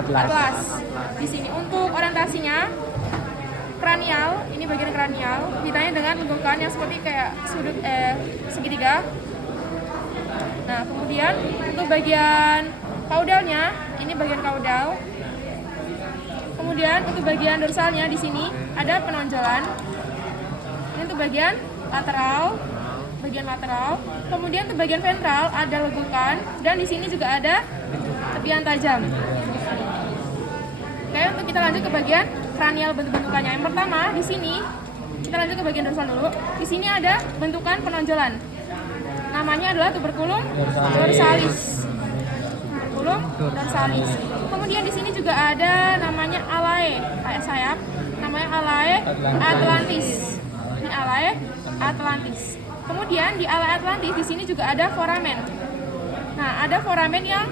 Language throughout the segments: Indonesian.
atlas. Di sini untuk orientasinya kranial, ini bagian kranial, ditanya dengan lengkungan yang seperti kayak sudut segitiga. Nah, kemudian untuk bagian kaudalnya, ini bagian kaudal. Kemudian untuk bagian dorsalnya di sini ada penonjolan. Ini untuk bagian lateral. Kemudian untuk bagian ventral ada lekukan dan di sini juga ada tepian tajam. Oke, untuk kita lanjut ke bagian kranial bentuk-bentukannya. Yang pertama di sini kita lanjut ke bagian dorsal dulu. Di sini ada bentukan penonjolan. Namanya adalah tuberculum dorsalis. Kemudian di sini juga ada namanya alae, kayak sayap. Namanya alae atlantis. Ini alae atlantis. Kemudian di alae atlantis di sini juga ada foramen. Nah, ada foramen yang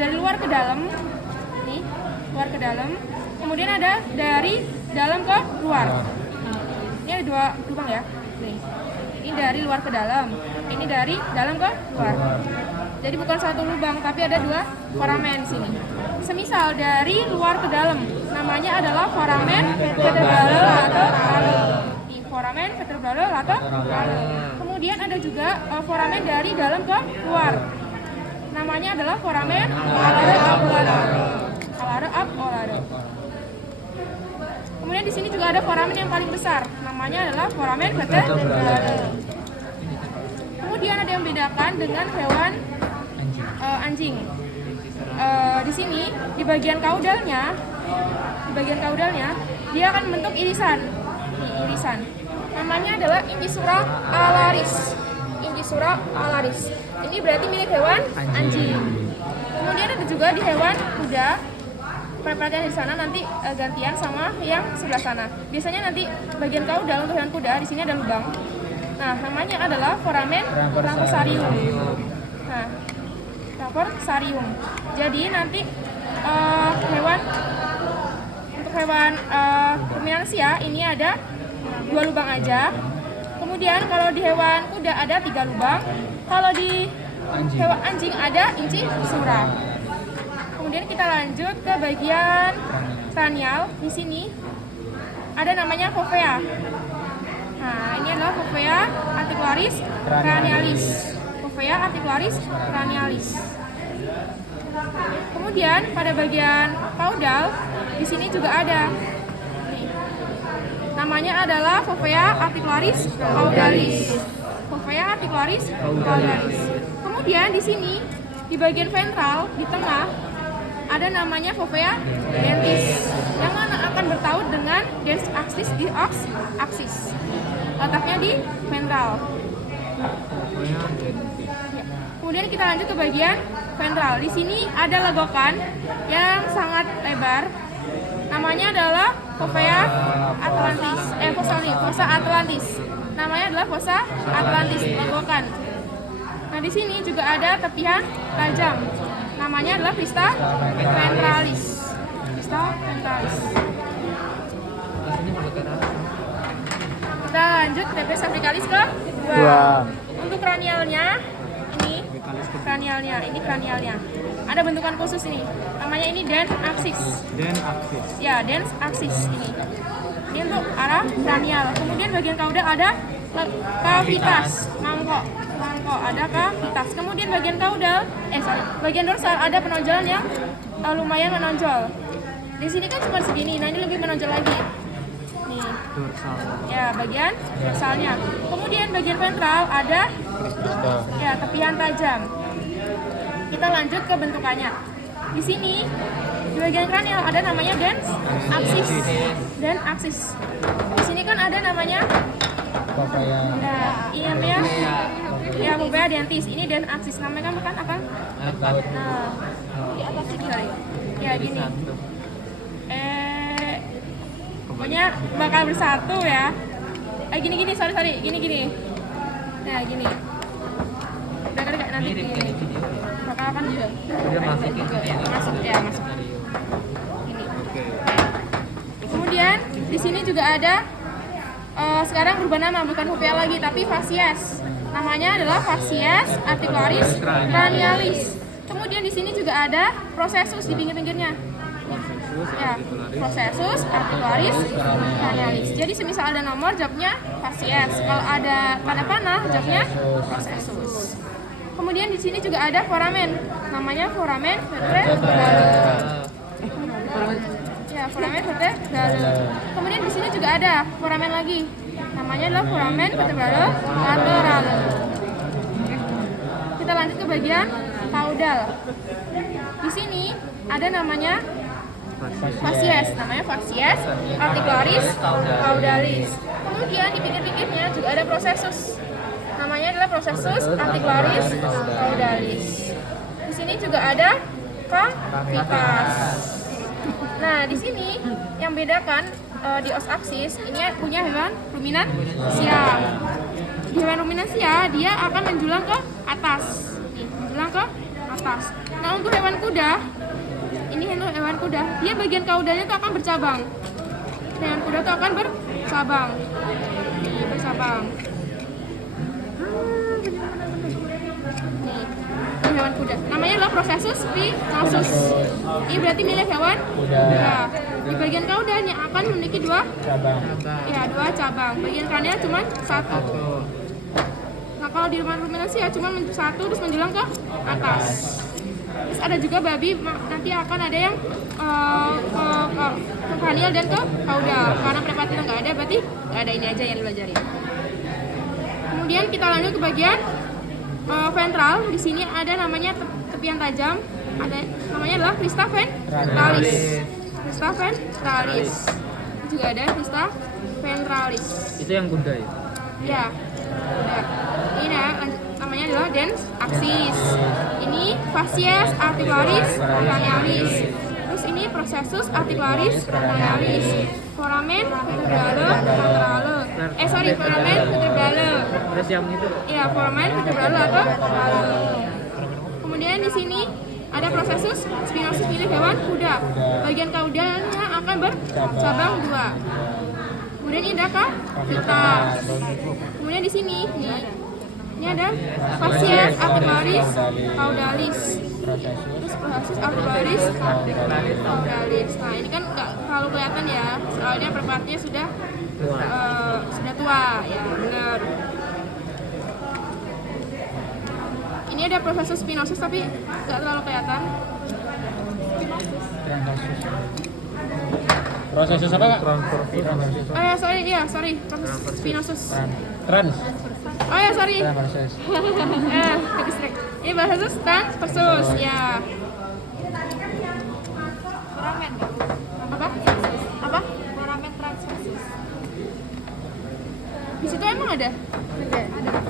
dari luar ke dalam. Nih, luar ke dalam. Kemudian ada dari dalam ke luar. Ini ada dua lubang ya. Nih. Ini dari luar ke dalam. Ini dari dalam ke luar. Jadi bukan satu lubang, tapi ada dua foramen di sini. Semisal dari luar ke dalam, namanya adalah foramen vertebrale laterale. Foramen vertebrale laterale. Kemudian ada juga foramen dari dalam ke luar. Namanya adalah foramen alare apolare. Kemudian di sini juga ada foramen yang paling besar. Namanya adalah foramen vertebrale. Kemudian ada yang membedakan dengan hewan anjing. Di sini di bagian kaudalnya dia akan membentuk irisan. Irisan. Namanya adalah incisura alaris. Ini berarti milik hewan anjing. Kemudian ada juga di hewan kuda. Perhatian di sana nanti gantian sama yang sebelah sana. Biasanya nanti bagian kaudal untuk hewan kuda di sini ada lubang. Nah, namanya adalah foramen ramphosarium. Nah, ramphosarium. Jadi nanti untuk hewan ruminansia ini ada 2 lubang aja. Kemudian kalau di hewan kuda ada 3 lubang. Kalau di hewan anjing ada incisura. Kemudian kita lanjut ke bagian kranial. Di sini ada namanya fovea. Nah, ini adalah fovea articularis cranialis. Kemudian pada bagian caudal di sini juga ada. Nih. Namanya adalah fovea articularis caudalis. Kemudian di sini di bagian ventral di tengah ada namanya fovea dentis yang mana akan bertaut dengan dens axis di axis. Letaknya di ventral. Kemudian kita lanjut ke bagian ventral. Di sini ada legokan yang sangat lebar. Namanya adalah fovea atlantis. Fossa atlantis. Namanya adalah fossa atlantis, legokan. Nah, di sini juga ada tepian tajam. Namanya adalah vista ventralis. Kita lanjut TP cervicalis ke 2. Untuk kranialnya, ini kranialnya. Ada bentukan khusus ini. Namanya ini dens axis. Ya, dens axis ini. Ini untuk arah kranial. Kemudian bagian caudal ada cavitas, mangkok ada cavitas. Kemudian bagian bagian dorsal ada penonjolan yang lumayan menonjol. Di sini kan cuma segini, nah ini lebih menonjol lagi. Nih. Ya, bagian dorsalnya. Kemudian bagian ventral ada tepian tajam. Kita lanjut ke bentukannya. Di sini di bagian kranial ada namanya dens axis. Di sini kan ada namanya ini namanya fovea dentis. Ini dens axis. Namanya kan akan di atas sini kali. Ya gini. Pokoknya bakal bersatu ya. Gini, sorry. Gini. Nah, gini. Udah kan nanti gini. Bakal kan juga. Masuk. Ini. Kemudian di sini juga ada sekarang berubah nama, bukan fovea lagi tapi facies. Namanya adalah facies articularis cranialis. Kemudian di sini juga ada processus di pinggir-pinggirnya. Ya, processus articularis cranialis. Jadi semisal ada nomor, jawabnya facies. Kalau ada tanda panah, jawabnya processus. Kemudian di sini juga ada foramen, namanya foramen vertebrale. Ya, foramen vertebrale. Kemudian di sini juga ada foramen lagi, namanya adalah foramen vertebrale laterale. Kita lanjut ke bagian caudal. Di sini ada namanya facies, namanya facies articularis caudalis. Kemudian di pinggir-pinggirnya juga ada processus, namanya adalah processus articularis caudalis. Di sini juga ada cavitas. Nah, di sini yang bedakan di os aksis ini punya hewan ruminansia. Di hewan ruminansia dia akan menjulang ke atas, nih, menjulang ke atas. Nah, untuk hewan kuda, ini hewan kuda, dia bagian kaudalnya itu akan bercabang. Hewan kuda itu akan bercabang, nih, bercabang. Nih, ini hewan kuda. Namanya adalah processus spinosus. Ini berarti milik hewan kuda. Di bagian kaudalnya akan memiliki dua cabang. Bagian kranial cuma satu. Nah, kalau di ruminansia cuma satu terus menjulang ke atas. Terus ada juga babi, nanti akan ada yang ke kranial dan ke kaudal. Karena prepatita nggak ada, berarti nggak ada, ini aja yang dipelajari. Kemudian kita lanjut ke bagian ventral. Di sini ada namanya tepian tajam, ada namanya adalah crista ventralis. Crista ventralis. Juga ada crista ventralis. Itu yang kuda ya? Ya, kuda. Ini namanya adalah dens axis. Ini facies articularis cranialis. Terus ini processus articularis cranialis. Foramen vertebrale laterale. Foramen vertebrale. Terus yang itu? Iya, foramen vertebrale laterale. Kemudian di sini ada processus spinosus milik hewan kuda. Bagian kaudalnya akan bercabang dua. Kemudian ini ada cavitas. Kemudian di sini nih, ini ada facies articularis caudalis. Terus processus articularis caudalis. Nah, ini kan nggak terlalu kelihatan ya, soalnya perpartnya sudah tua ya, benar. Ini ada processus spinosus tapi nggak terlalu kelihatan. Processus apa, Kak? Oh ya, sorry, proses spinosus. Trans. Oh ya, sorry. Proses. Kedistrek. Ini processus transversus, ya. Foramen nggak? Apa? Foramen transversus. Di situ emang ada?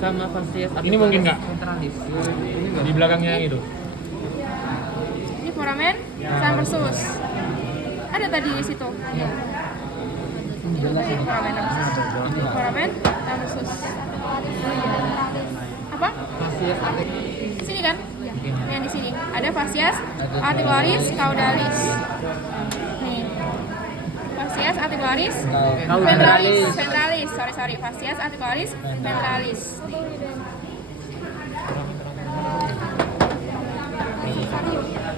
Sama facies Ini mungkin nggak? ventralis. Di belakangnya yang itu. Ini foramen transversus. Ada tadi di situ. Foramen transversus. Foramen transversus. Apa? Facies Sini kan? Yang di sini. Ada facies articularis caudalis. Nih. Facies articularis ventralis. Sorry. Facies articularis ventralis.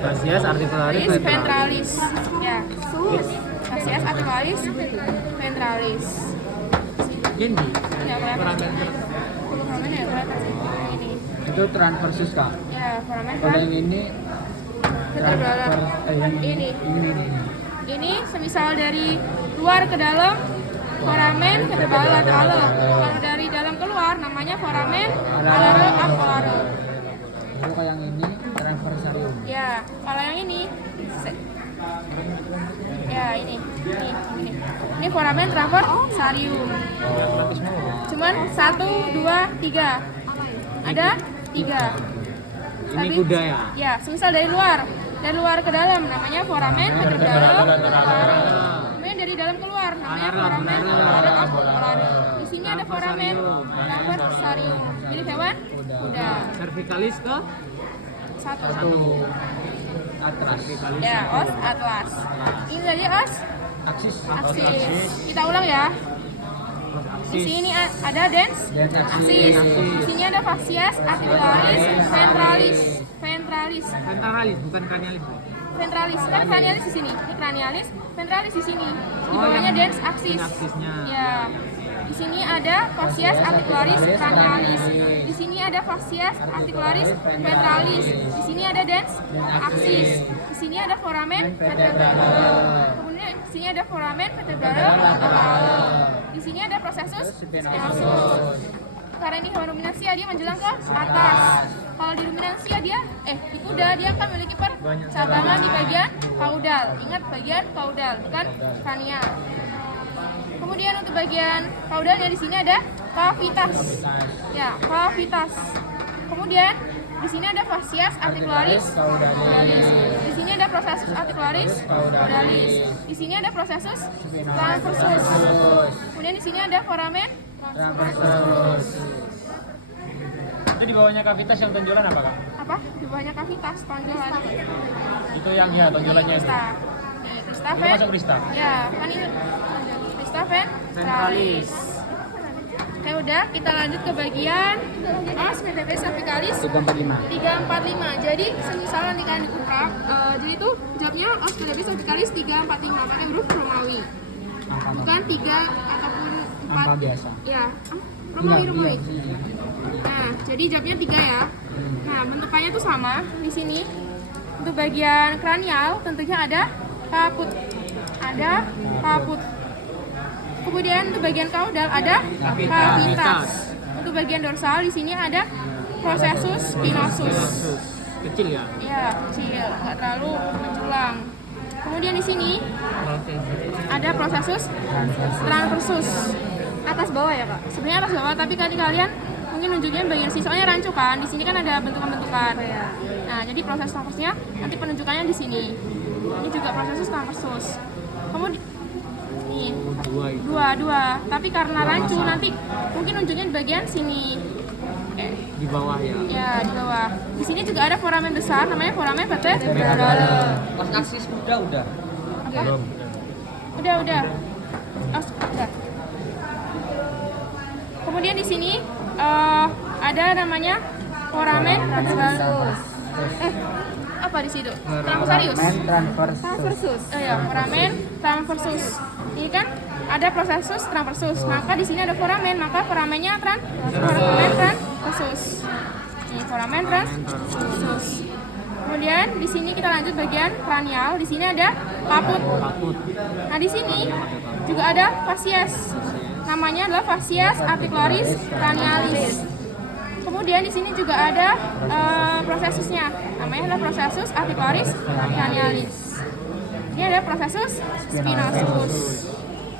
facies articularis Ventralis. Ya. Facies articularis ventralis. Ini Ya, kelihatan. foramen Foramen ya, kelihatan sih. Nah, ini. Itu transversus, Kak. Ya, foramen Kalau yang ini vertebrale. yang Ini. Ini semisal dari luar ke dalam, foramen vertebrale laterale. Kalau dari dalam keluar namanya foramen alare apolare. Kalau yang ini transversarium. Ya, kalau yang ini ya ini. Ini foramen transversarium. Cuman 1, 2, 3. Ada 3. ini kuda ya? Ya, semisal dari luar ke dalam namanya foramen vertebrale laterale. Kemudian dari dalam keluar namanya foramen alare apolare. Di sini ada foramen transversarium. Milik hewan kuda. Cervicalis ke 1. Atlas. Ya, os atlas. Ini tadi os Aksis. aksis. Kita ulang ya. Di sini ada dens aksis. Di sini ada facies articularis ventralis. ventralis bukan cranialis. ventralis. Kan cranialis di sini. Ini cranialis, ventralis di sini. Di bawahnya dens axis. aksisnya. Ya. Di sini ada fascias articularis cranialis. Di sini ada fascias articularis ventralis. Di sini ada dens axis. Di sini ada foramen vertebral. Kemudian di sini ada foramen vertebral lateral. Di sini ada processus spinosus. Karena ini hewan ruminansia, dia menjulang ke atas. Kalau di ruminansia dia, di kuda dia akan memiliki percabangan di bagian kaudal. Ingat bagian kaudal, bukan kranial. Kemudian untuk bagian kaudalnya di sini ada cavitas. Ya, cavitas. Kemudian di sini ada fascias articularis caudalis. Di sini ada processus articularis caudalis. Di sini ada processus transversus. Kemudian di sini ada foramen transversus. Itu di bawahnya kavitas yang tonjolan apa, Kak? Apa? Di bawahnya kavitas tonjolan. Itu yang ya tonjolannya itu. Krista. Nih, Krista Ini masuk krista. Ya, kan ini Krista ventralis. Oke, udah kita lanjut ke bagian os vertebrae cervicalis 345. Jadi semisal nanti kalian diutak, jadi itu jawabnya os vertebrae cervicalis 345 pakai huruf Romawi. Bukan 3 ataupun 4. Angka biasa. Ya, Romawi. Nah, jadi jawabnya 3 ya. Nah, bentukannya tuh sama di sini. Untuk bagian kranial tentunya ada kaput. Kemudian untuk bagian kaudal ada cavitas. Untuk bagian dorsal di sini ada processus spinosus. Kecil ya? Ya, kecil, nggak terlalu menjulang. Kemudian di sini ada processus transversus. Atas bawah ya, Kak? Sebenarnya atas bawah, tapi kalian mungkin nunjuknya bagian sini. Soalnya rancu kan, di sini kan ada bentukan-bentukan. Nah, jadi proses transversnya nanti penunjukannya di sini. Ini juga processus transversus. Kemudian nih, dua. Tapi karena rancu nanti mungkin nunjuknya di bagian sini. Di bawah ya? Ya, di bawah. Di sini juga ada foramen besar, namanya foramen vertebral. Pas aksis udah. Belum. Udah. Udah. Kemudian di sini ada namanya foramen vertebral. Apa di situ? Transversarius. Transversus. Ya, foramen transversus. Ini kan ada processus transversus. Maka di sini ada foramen, maka foramennya foramen transversus. Ini foramen transversus. Kemudian di sini kita lanjut bagian kranial. Di sini ada kaput. Nah, di sini juga ada fascias. Namanya adalah fascias articularis cranialis. Kemudian di sini juga ada processusnya. Namanya adalah processus articularis cranialis. Ini ada processus spinosus.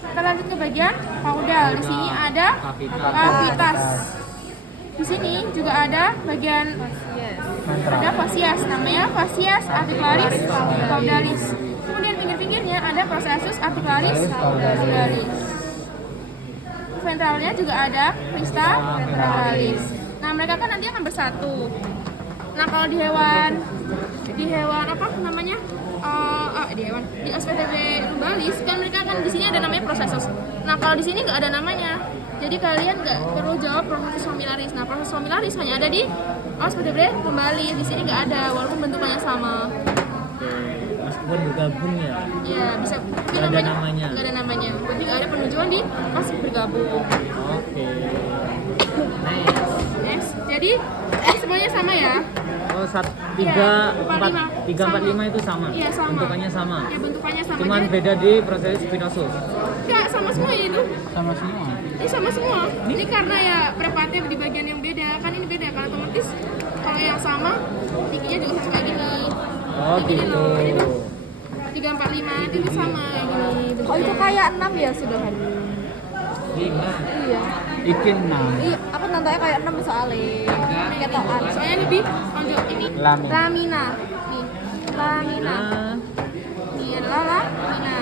Kita lanjut ke bagian caudal. Di sini ada cavitas. Di sini juga ada bagian fascias. Namanya fascias articularis caudalis. Kemudian pinggir-pinggirnya ada processus articularis caudalis. Ventralnya juga ada crista ventralis. Nah, mereka kan nanti akan bersatu. Nah, kalau di hewan apa namanya? Di os vertebrae lumbalis kan mereka kan di sini ada namanya processus. Nah, kalau di sini nggak ada namanya. Jadi kalian nggak perlu jawab processus familiaris. Nah, processus familiaris hanya ada di os vertebrae lumbalis. Di sini nggak ada walaupun bentukannya sama. Meskipun bergabung ya? Ya, bisa. Tapi Nggak ada namanya? Nggak ada namanya. Berarti nggak ada penunjukan di pas bergabung. Oke. Yes. Jadi ini semuanya sama ya. Oh, 345 itu sama? Iya, sama. Bentukannya sama? Ya, bentukannya sama. Cuman Jadi- beda di proses spinosus? Enggak, sama semua ini tuh. Sama semua. Ini sama semua. Ini karena ya prepatnya di bagian yang beda. Kan ini beda kan otomatis kalau yang sama tingginya juga sama kayak gini. Oh, Kayak gini gitu. loh. Itu 345 itu sama kayak gini. Oh itu kayak 6 ya sudah kan? 5. Iya. Ikin 6. Iya, aku nantanya kayak 6 soalnya. Ketokan. Soalnya lebih lanjut ini. Lamina. Nih. Lamina. Ini adalah lamina.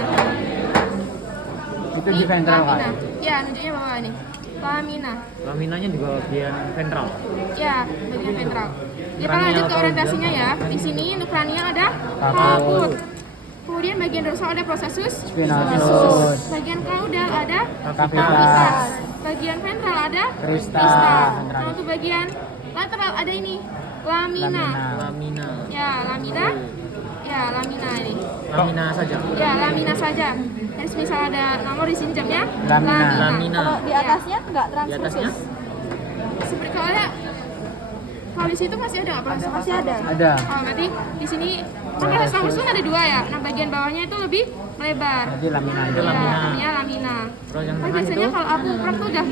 Itu di ventral lamina. kan? Ya, nunjuknya bawah ini. Lamina. Laminanya di bagian ventral. Ya, bagian ventral. Kita Kranial lanjut ke atau orientasinya ya. Di sini untuk kranial ada Kaput. kaput. Kemudian bagian dorsal ada processus Spinosus. Bagian caudal ada Cavitas. Bagian ventral ada Crista. Nah, untuk bagian lateral ada ini lamina. Lamina. Ya, lamina. Ya, lamina ini. Lamina saja. Ya, lamina saja. Jadi misal ada nomor di sini jamnya Lamina. Lamina. Kalau di atasnya nggak Di atasnya? transkursus. Seperti kalau di situ masih ada nggak proses? Masih ada. Ada. Oh, berarti di sini kan proses transkursus ada 2 ya. Nah, bagian bawahnya itu lebih melebar. Jadi lamina Itu aja. lamina. Ya, namanya lamina. Terus yang Tapi tengah biasanya itu? kalau aku prep tuh udah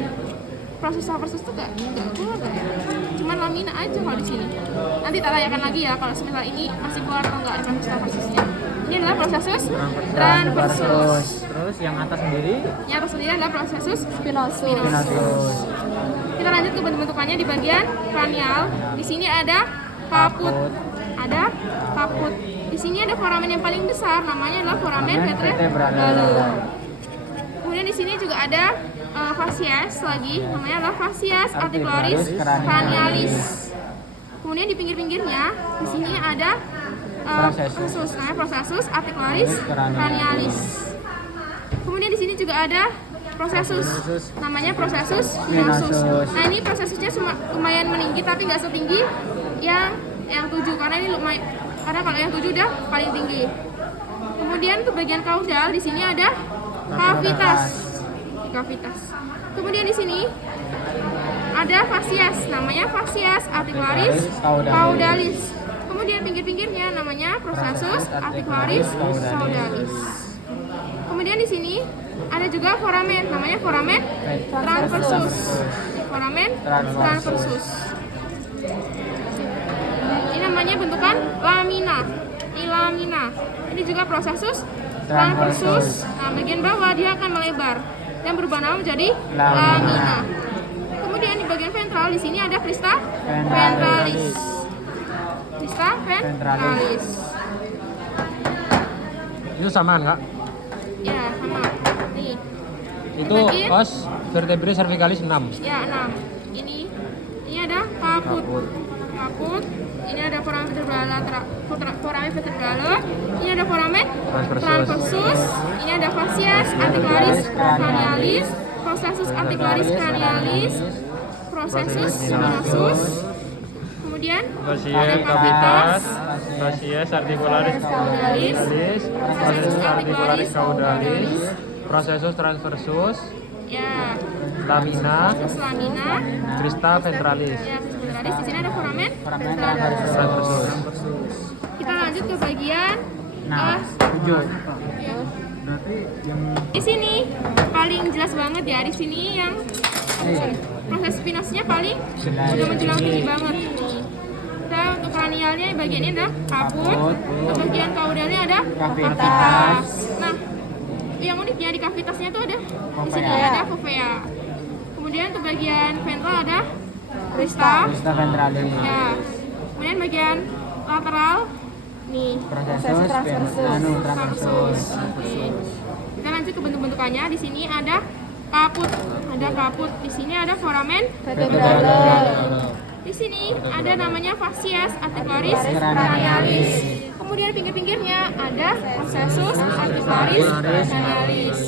proses transkursus tuh nggak keluar nggak ya? Cuman lamina aja kalau di sini. Nanti tak tanyakan lagi ya kalau semisal ini masih keluar atau enggak proses transkursusnya. Ini adalah prosesus transversus. Terus yang atas sendiri? Yang atas sendiri adalah prosesus Spinosus. Spinosus. Kita lanjut ke bentuk-bentukannya di bagian kranial. Di sini ada kaput. Ada kaput. Di sini ada foramen yang paling besar, namanya adalah foramen vertebralum. Kemudian di sini juga ada fascias lagi, namanya adalah fascias articularis cranialis. Kemudian di pinggir-pinggirnya di sini ada processus, namanya processus articularis cranialis. Kemudian di sini juga ada processus, namanya processus spinosus. Nah, ini processusnya lumayan meninggi tapi nggak setinggi yang 7 karena ini lumayan, karena kalau yang 7 udah paling tinggi. Kemudian ke bagian kaudal di sini ada kavitas. Kemudian di sini ada fascias, namanya fascias articularis caudalis. Kemudian pinggir-pinggirnya namanya processus articularis caudalis. Kemudian di sini ada juga foramen, namanya foramen transversus. Foramen transversus. Ini namanya bentukan lamina. Ini lamina. Ini juga processus transversus. Nah, bagian bawah dia akan melebar dan berubah nama menjadi lamina. Kemudian di bagian ventral di sini ada crista ventralis. Crista ventralis. Itu samaan, Kak? Ya, sama. Nih. Itu Bagian- os vertebrae cervicalis 6. Ya, 6. Ini ada kaput. Ini ada foramen vertebralum. Ini ada foramen transversus. Ini ada fascias articularis cranialis, processus articularis cranialis, processus spinosus. Kemudian ada cavitas, fascias articularis caudalis, processus articularis caudalis, processus transversus, ya, lamina, terus lamina, crista ventralis. ya, ventralis. Di sini ada foramen Transversus. Kita lanjut ke bagian Nah, ya. 7. Di sini paling jelas banget ya, di sini yang proses spinosnya paling udah menjelang tinggi banget nih. Kita untuk kranialnya bagian ini ada kaput, untuk bagian kaudalnya ada kavitas. Nah, yang uniknya di kavitasnya tuh ada di sini ada fovea. Kemudian untuk bagian ventral ada crista. Crista ventralis. Ya. Kemudian bagian lateral nih Processus transversus. Oke. Kita lanjut ke bentuk-bentukannya. Di sini ada kaput. Ada kaput. Di sini ada foramen vertebralum. Di sini ada namanya fascias articularis cranialis. Kemudian pinggir-pinggirnya ada processus articularis cranialis.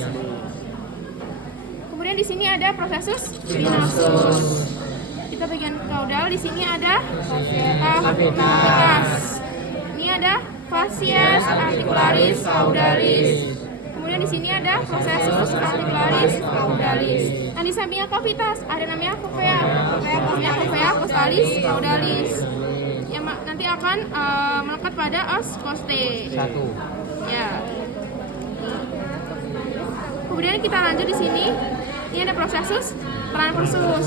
Kemudian di sini ada processus spinosus. Kita bagian kaudal, di sini ada cavitas. Ini ada fascias articularis caudalis. Kemudian di sini ada processus articularis caudalis. Nah, di sampingnya cavitas ada namanya fovea. Namanya fovea costalis caudalis. Yang nanti akan melekat pada os costae. 1. Ya. Kemudian kita lanjut di sini. Ini ada processus transversus.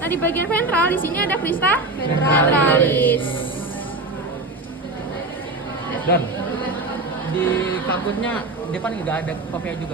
Nah, di bagian ventral di sini ada crista ventralis. Dan di kampusnya depan nggak ada fovea juga.